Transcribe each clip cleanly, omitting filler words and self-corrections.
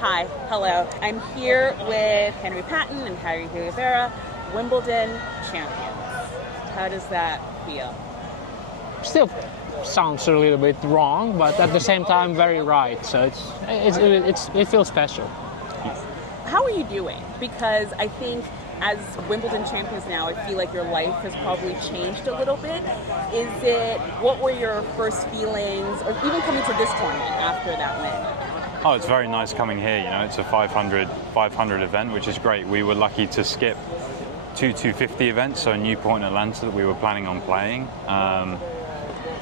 Hi, hello. I'm here with Henry Patten and Harri Heliovaara, Wimbledon champions. How does that feel? Still sounds a little bit wrong, but at the same time very right. So it feels special. How are you doing? Because I think as Wimbledon champions now, I feel like your life has probably changed a little bit. What were your first feelings, or even coming to this tournament after that win? Oh, it's very nice coming here. You know, it's a 500 event, which is great. We were lucky to skip two 250 events, so Newport and Atlanta that we were planning on playing.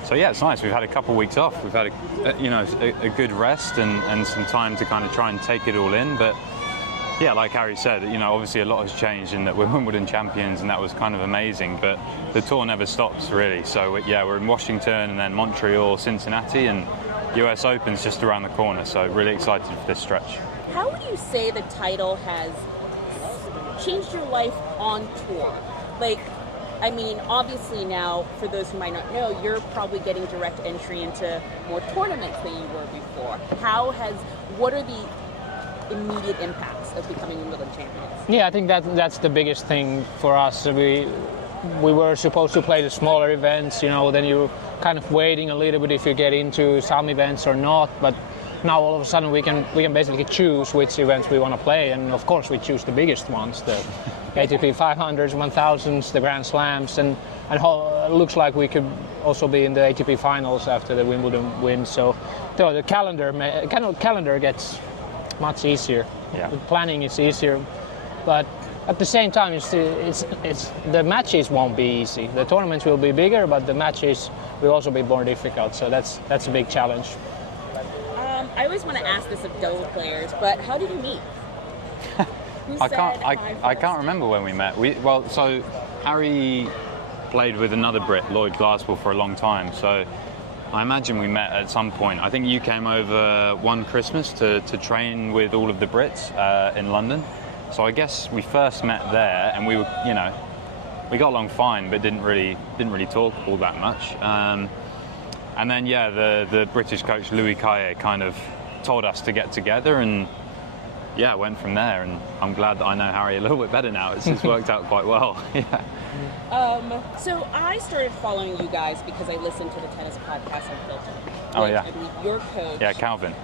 So yeah, it's nice. We've had a couple of weeks off. We've had a good rest and some time to kind of try and take it all in. But yeah, like Harri said, obviously a lot has changed in that we're Wimbledon champions, and that was kind of amazing. But the tour never stops, really. So yeah, we're in Washington and then Montreal, Cincinnati, and US Open's just around the corner. So really excited for this stretch. How would you say the title has changed your life on tour? Obviously now, for those who might not know, you're probably getting direct entry into more tournaments than you were before. What are the immediate impacts of becoming Wimbledon champions? Yeah, I think that's the biggest thing for us. We were supposed to play the smaller events, then you're kind of waiting a little bit if you get into some events or not. But now all of a sudden we can basically choose which events we want to play, and of course we choose the biggest ones, the ATP 500s, 1000s, the Grand Slams, and it looks like we could also be in the ATP finals after the Wimbledon win. So the calendar gets much easier. Yeah. The planning is easier, but at the same time, it's the matches won't be easy. The tournaments will be bigger, but the matches will also be more difficult. So that's a big challenge. I always want to ask this of double players, but how did you meet? I can't remember when we met. So Harri played with another Brit, Lloyd Glasspool, for a long time. So I imagine we met at some point. I think you came over one Christmas to train with all of the Brits in London. So I guess we first met there, and we got along fine, but didn't really talk all that much. And then the British coach Louis Caillet kind of told us to get together, and went from there. And I'm glad that I know Harri a little bit better now. It's worked out quite well. Yeah. So I started following you guys because I listened to the tennis podcast on Filter. Oh yeah. I believe your coach. Yeah, Calvin.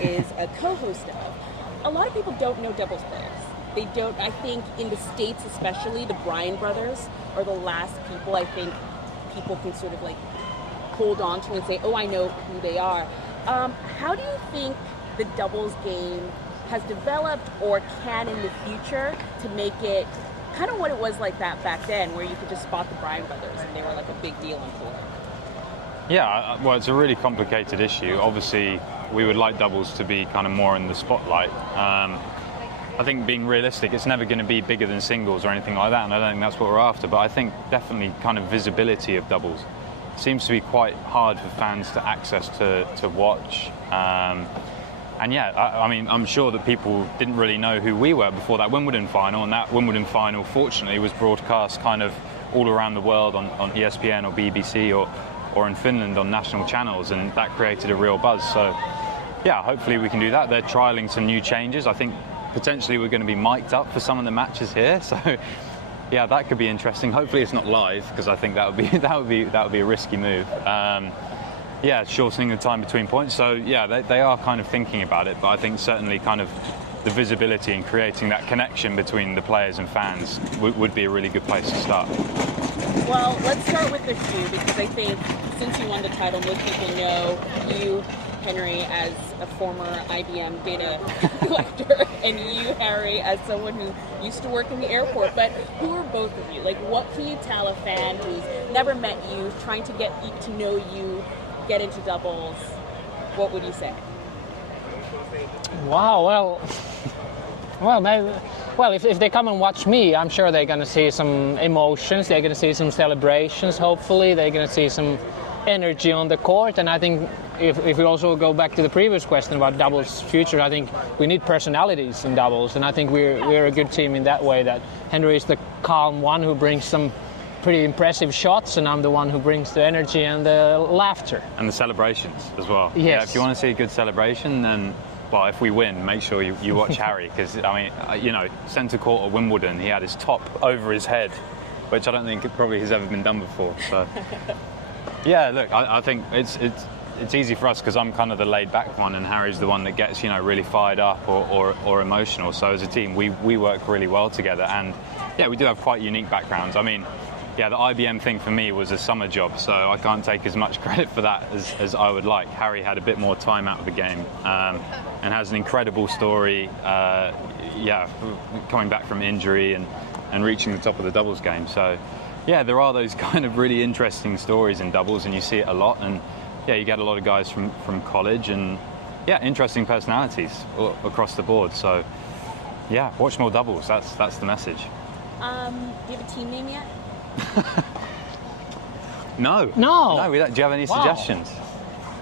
Is a co-host of. A lot of people don't know doubles players. They don't. I think in the States, especially, the Bryan brothers are the last people I think people can sort of hold on to and say, oh, I know who they are. How do you think the doubles game has developed or can in the future to make it kind of what it was like that back then, where you could just spot the Bryan brothers and they were like a big deal on tour? Yeah, well, it's a really complicated issue. Obviously, we would like doubles to be kind of more in the spotlight. I think, being realistic, it's never going to be bigger than singles or anything like that, and I don't think that's what we're after. But I think definitely kind of visibility of doubles seems to be quite hard for fans to access to watch. I'm sure that people didn't really know who we were before that Wimbledon final, and that Wimbledon final, fortunately, was broadcast kind of all around the world on ESPN or BBC or in Finland on national channels, and that created a real buzz. So, yeah, hopefully we can do that. They're trialling some new changes. I think potentially we're going to be mic'd up for some of the matches here, so yeah, that could be interesting. Hopefully it's not live, because I think that would be a risky move. Shortening the time between points. So yeah, they are kind of thinking about it, but I think certainly kind of the visibility and creating that connection between the players and fans would be a really good place to start. Well, let's start with the shoe, because I think since you won the title, most people know you, Henry, as a former IBM data collector, and you, Harri, as someone who used to work in the airport. But who are both of you? What can you tell a fan who's never met you, trying to get to know you, get into doubles? What would you say? Wow, if they come and watch me, I'm sure they're going to see some emotions, they're going to see some celebrations, hopefully. They're going to see some energy on the court, and I think if we also go back to the previous question about doubles future, I think we need personalities in doubles, and I think we're a good team in that way, that Henry is the calm one who brings some pretty impressive shots, and I'm the one who brings the energy and the laughter. And the celebrations as well. Yes. Yeah, if you want to see a good celebration, then well, if we win, make sure you watch Harri, because I mean, centre court at Wimbledon, he had his top over his head, which I don't think it probably has ever been done before. So, yeah, look, I think it's easy for us because I'm kind of the laid-back one, and Harri's the one that gets really fired up or emotional. So as a team, we work really well together, and yeah, we do have quite unique backgrounds. I mean, yeah, the IBM thing for me was a summer job, so I can't take as much credit for that as I would like. Harri had a bit more time out of the game and has an incredible story, coming back from injury and reaching the top of the doubles game. So, yeah, there are those kind of really interesting stories in doubles, and you see it a lot. And yeah, you get a lot of guys from college, and yeah, interesting personalities across the board. So, yeah, watch more doubles. That's the message. Do you have a team name yet? No, we don't. Do you have any suggestions?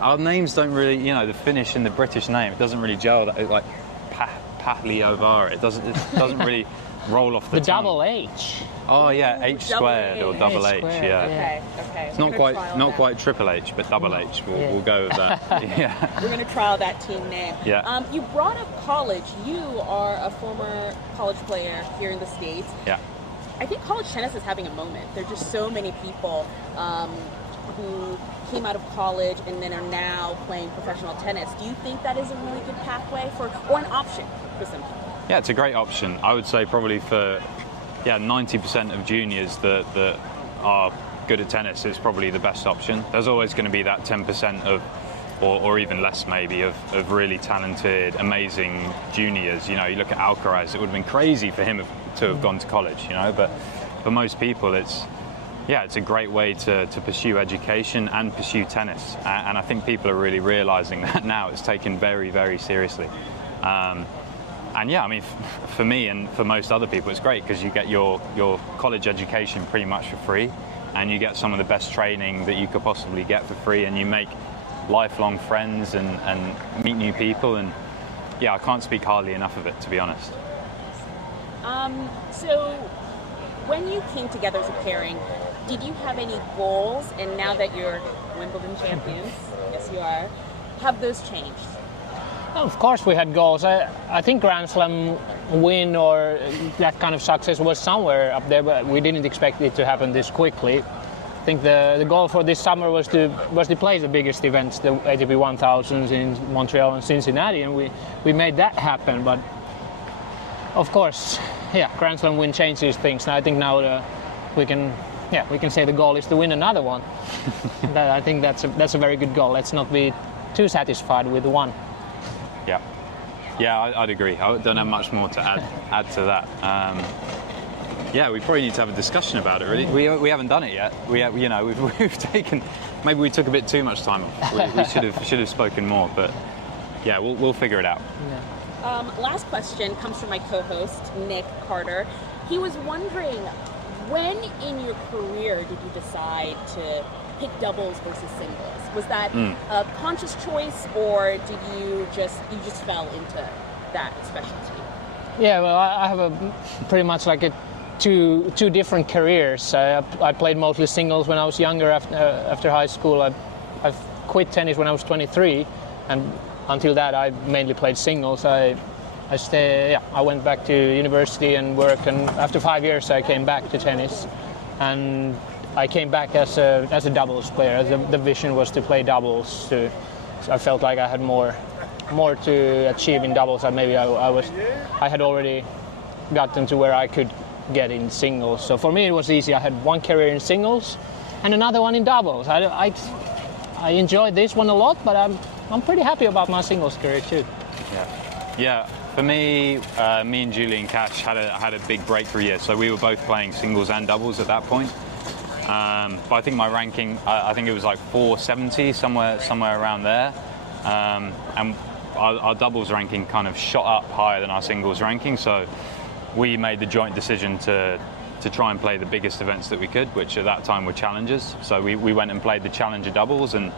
Our names don't really, the Finnish and the British name, it doesn't really gel. Like Patten Heliovaara, it doesn't really roll off the tongue. Double H. Oh yeah, H squared or double H. Yeah. Okay. It's not quite triple H, but double H. We'll go with that. Yeah. We're going to trial that team name. Yeah. You brought up college. You are a former college player here in the States. Yeah. I think college tennis is having a moment. There are just so many people who came out of college and then are now playing professional tennis. Do you think that is a really good pathway or an option for some people? Yeah, it's a great option. I would say probably for 90% of juniors that are good at tennis, it's probably the best option. There's always going to be that 10% of, or even less maybe, of really talented, amazing juniors. You look at Alcaraz, it would have been crazy for him to have gone to college, but for most people it's a great way to pursue education and pursue tennis, and I think people are really realizing that now. It's taken very, very seriously, and yeah, I mean, for me and for most other people, it's great because you get your college education pretty much for free, and you get some of the best training that you could possibly get for free, and you make lifelong friends and meet new people, and yeah, I can't speak hardly enough of it, to be honest. So when you came together as a pairing, did you have any goals? And now that you're Wimbledon champions, yes you are, have those changed? Well, of course we had goals. I think Grand Slam win or that kind of success was somewhere up there, but we didn't expect it to happen this quickly. I think the goal for this summer was to play the biggest events, the ATP 1000s in Montreal and Cincinnati, and we made that happen. But of course, Grand Slam win changes things. And I think now we can say the goal is to win another one. I think that's a very good goal. Let's not be too satisfied with one. Yeah, I'd agree. I don't have much more to add to that. We probably need to have a discussion about it. Really, we haven't done it yet. We've taken. Maybe we took a bit too much time off. We should have spoken more. But yeah, we'll figure it out. Yeah. Last question comes from my co-host, Nick Carter. He was wondering, when in your career did you decide to pick doubles versus singles? Was that a conscious choice, or did you just fell into that specialty? Yeah, well, I have pretty much like two different careers. I played mostly singles when I was younger. After high school, I quit tennis when I was 23, and until that, I mainly played singles. I went back to university and work, and after 5 years, I came back to tennis, and I came back as a doubles player. The vision was to play doubles. So I felt like I had more to achieve in doubles, and maybe I had already gotten to where I could get in singles. So for me, it was easy. I had one career in singles and another one in doubles. I enjoyed this one a lot, but I'm pretty happy about my singles career too. Yeah. For me, me and Julian Cash had a big breakthrough year. So we were both playing singles and doubles at that point. But I think my ranking, I think it was like 470, somewhere around there. And our doubles ranking kind of shot up higher than our singles ranking. So we made the joint decision to try and play the biggest events that we could, which at that time were challengers. So we went and played the challenger doubles, and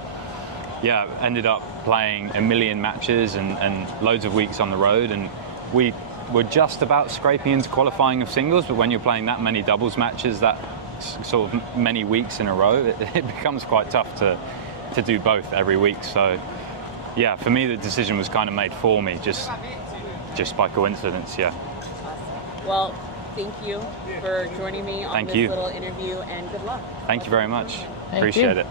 ended up playing a million matches and loads of weeks on the road, and we were just about scraping into qualifying of singles. But when you're playing that many doubles matches, that sort of many weeks in a row, it becomes quite tough to do both every week. So yeah, for me the decision was kind of made for me, just by coincidence. Yeah. Awesome. Well, thank you for joining me on this little interview, and good luck. Thank you very much. Thank Appreciate you. it.